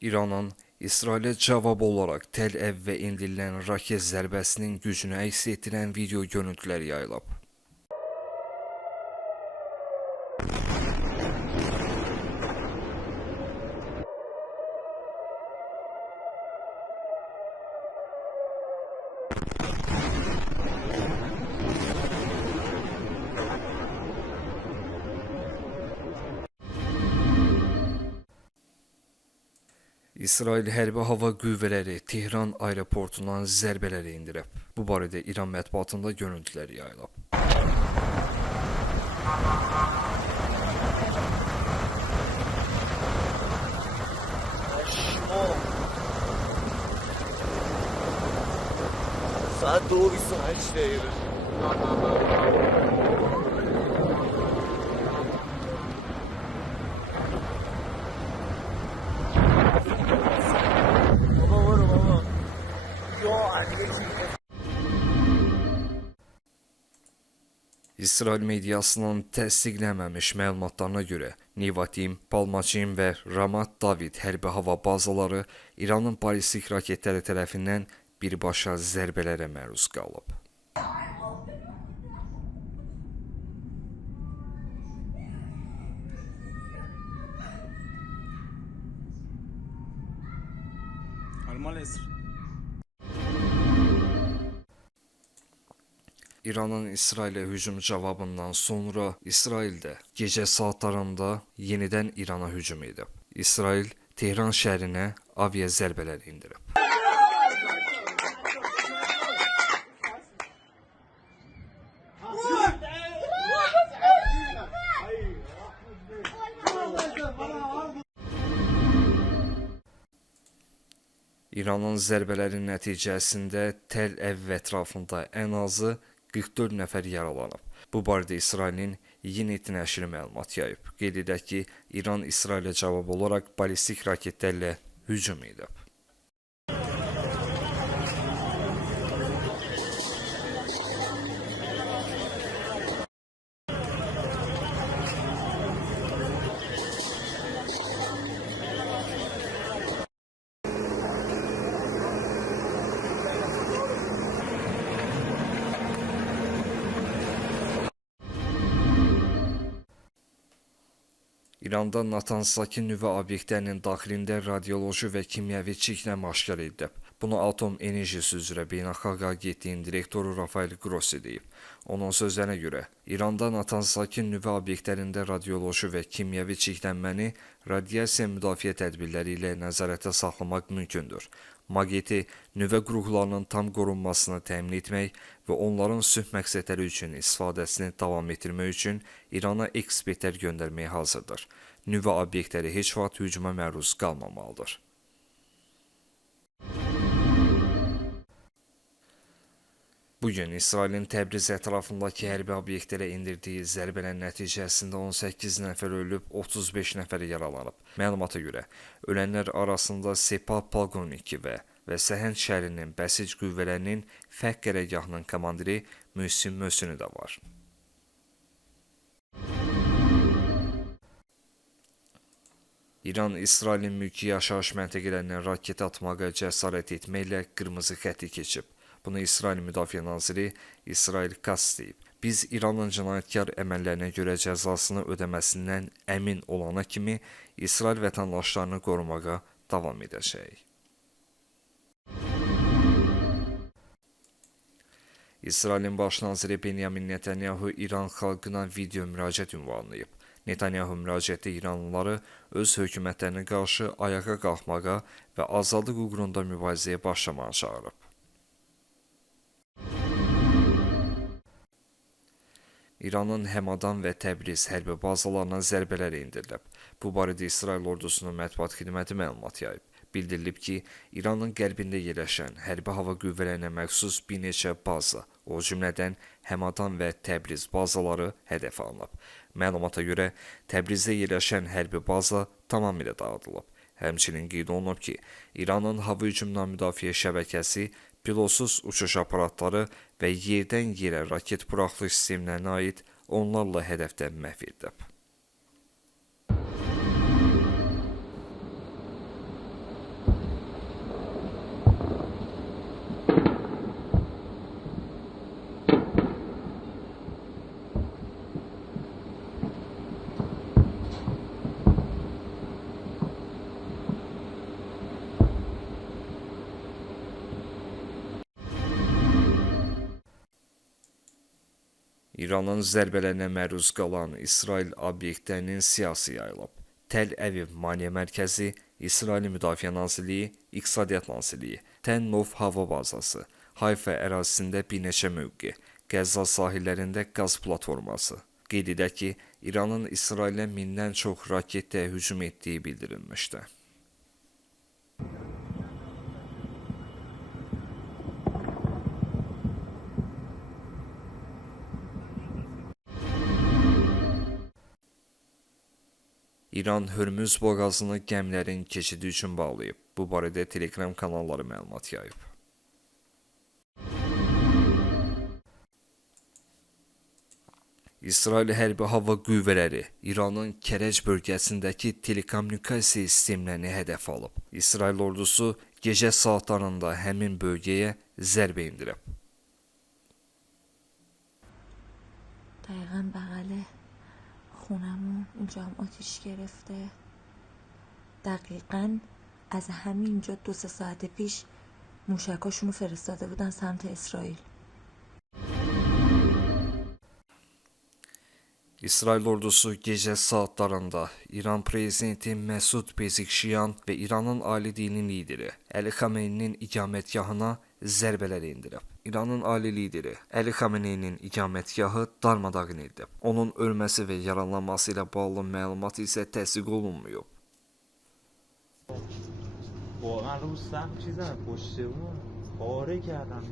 İranın İsrailə cavab olaraq Tel-Əvivə endirilən raket zərbəsinin gücünü əks etdirən video görüntülər yayılıb. İsrail Hərbi Hava Qüvvələri Tehran aeroportundan zərbələr endirib. Bu barədə İran mətbuatında görüntülər yayılıb. Saat 2:28 دقیقه. بابا برو بابا. یا علیه. İsrail mediasının təsdiqlənməmiş məlumatlarına görə Nevatim, Palmachim və Ramat David hərbi hava bazaları İranın ballistik raketləri tərəfindən birbaşa zərbələrə məruz qalıb. İranın İsrailə hücum cavabından sonra İsrail də gecə saatlarında yenidən İrana hücum edib. İsrail Tehran şəhərinə avia zərbələr endirib. İranın zərbələri nəticəsində Tel-Əviv ətrafında ən azı 44 nəfər yaralanıb. Bu barədə İsrailin Yeni nəşri məlumat yayıb. Qeyd edək ki, İran İsrailə cavab olaraq ballistik raketlərlə hücum edib. İranda Natanzaki nüvə obyektlərinin daxilində radioloji və kimyəvi çirkləm aşkar edilib. Bunu Atom Enerjisi üzrə Beynəlxalq Agentliyin direktoru Rafael Grossi deyib. Onun sözlərinə görə, İranda Natanzaki nüvə obyektlərində radioloji və kimyəvi çirklənməni radiasiya müdafiə tədbirləri ilə nəzarətdə saxlamaq mümkündür. Maqeti nüvə qurğularının tam qorunmasını təmin etmək və onların sülh məqsədləri üçün istifadəsini davam etdirmək üçün İrana ekspertlər göndərməyə hazırdır. Nüvə obyektləri heç vaxt hücuma məruz qalmamalıdır. Bugün İsrailin Təbriz ətrafındakı hərbi obyektlərə endirdiyi zərbələrin nəticəsində 18 nəfər ölüb, 35 nəfər yaralanıb. Məlumata görə, ölənlər arasında Sepah polkovniki və Səhənd şəhərinin bəsic qüvvələrinin fərq qərargahının komandiri Mühsin Möhsünü də var. İran İsrailin mülki yaşayış məntəqələrinə raket atmağa cəsarət etməklə qırmızı xətti keçib. Bunu İsrail Müdafiə Naziri İsrail Katz deyib. Biz İranın cinayətkar əməllərinə görə cəzasını ödəməsindən əmin olana kimi İsrail vətəndaşlarını qorumağa davam edəcəyik. İsrailin baş naziri Benyamin Netanyahu İran xalqına video müraciət ünvanlayıb. Netanyahu müraciətdə İranlıları öz hökumətlərinə qarşı ayağa qalxmağa və azadlıq uğrunda mübarizəyə başlamağa çağırıb. İranın Həmadan və Təbriz hərbi bazalarına zərbələr endirilib. Bu barədə İsrail ordusunun mətbuat xidməti məlumat yayıb. Bildirilib ki, İranın qərbində yerləşən hərbi hava qüvvələrinə məxsus bir neçə baza, o cümlədən Həmadan və Təbriz bazaları hədəf alınıb. Məlumata görə, Təbrizdə yerləşən hərbi baza tamamilə dağıdılıb. Həmçinin qeyd olunub ki, İranın hava hücumundan müdafiə şəbəkəsi pilotsuz uçuş aparatları və yerdən yerə raket buraxılış sistemlərinə aid onlarla hədəfdən məhv edilib. İranın zərbələrə məruz qalan İsrail obyektlərinin siyasi yayılıb. Tel Aviv Maliyyə Mərkəzi, İsrail Müdafiə Nazirliyi, İqtisadiyyat Nazirliyi, Tənnov hava bazası, Hayfa ərazisində bir neçə mövqe, Qəzza sahillərində qaz platforması. Qeyd edək ki, İranın İsrailə mindən çox raketlə hücum etdiyi bildirilmişdi. İran Hürmüz boğazını gəmilərin keçidi üçün bağlayıb. Bu barədə Telegram kanalları məlumat yayıb. İsrail Hərbi Hava Qüvvələri İranın Kərəc bölgəsindəki telekommunikasiya sistemlərini hədəf alıb. İsrail ordusu gecə saatlarında həmin bölgəyə zərbə endirib. دقیقا بغل خونمون اینجا هم آتیش گرفته. دقیقا از همینجا 2-3 ساعت پیش موشکاشونو فرستاده بودن سمت اسرائیل. İsrail ordusu gecə saatlarında İran prezidenti Məsud Pezeshkian və İranın ali dini lideri Əli Xameneinin iqamətgahına zərbələr endirib. İranın ali lideri Əli Xameneinin iqamətgahı darmadağın edilib. Onun ölməsi və yaralanması ilə bağlı məlumat isə təsdiq olunmuyor. واقعا رو سم چیزم پشت اون پاره کردم